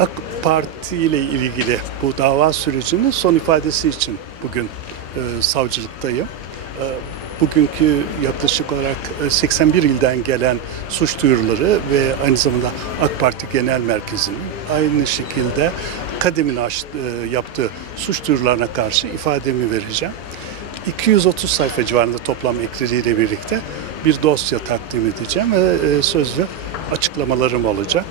AK Parti ile ilgili bu dava sürecinin son ifadesi için bugün savcılıktayım. Bugünkü yaklaşık olarak 81 ilden gelen suç duyuruları ve aynı zamanda AK Parti Genel Merkezi'nin aynı şekilde kademin yaptığı suç duyurularına karşı ifademi vereceğim. 230 sayfa civarında toplam ekleriyle birlikte bir dosya takdim edeceğim ve sözlü açıklamalarım olacak.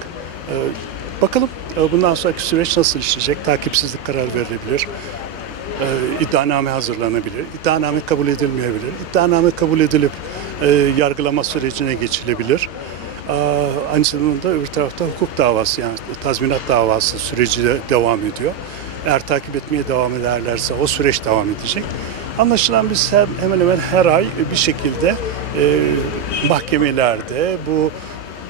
Bakalım bundan sonraki süreç nasıl işleyecek? Takipsizlik kararı verilebilir. İddianame hazırlanabilir. İddianame kabul edilmeyebilir. İddianame kabul edilip yargılama sürecine geçilebilir. Aynı zamanda öbür tarafta hukuk davası, yani tazminat davası süreci de devam ediyor. Eğer takip etmeye devam ederlerse o süreç devam edecek. Anlaşılan biz hemen hemen her ay bir şekilde mahkemelerde bu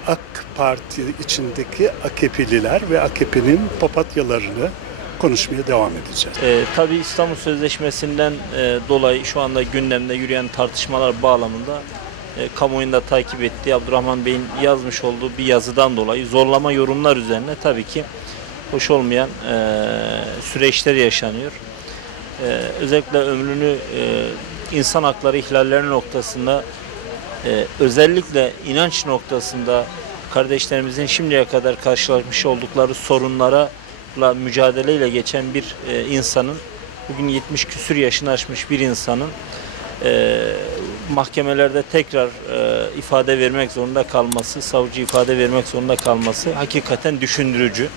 AK Parti içindeki AKP'liler ve AKP'nin papatyalarını konuşmaya devam edeceğiz. Tabii İstanbul Sözleşmesi'nden dolayı şu anda gündemde yürüyen tartışmalar bağlamında kamuoyunda takip ettiği Abdurrahman Bey'in yazmış olduğu bir yazıdan dolayı zorlama yorumlar üzerine tabii ki hoş olmayan süreçler yaşanıyor. Özellikle ömrünü insan hakları ihlalleri noktasında özellikle inanç noktasında kardeşlerimizin şimdiye kadar karşılaşmış oldukları sorunlara mücadeleyle geçen bir insanın, bugün 70 küsür yaşını aşmış bir insanın mahkemelerde tekrar ifade vermek zorunda kalması, savcı ifade vermek zorunda kalması hakikaten düşündürücü.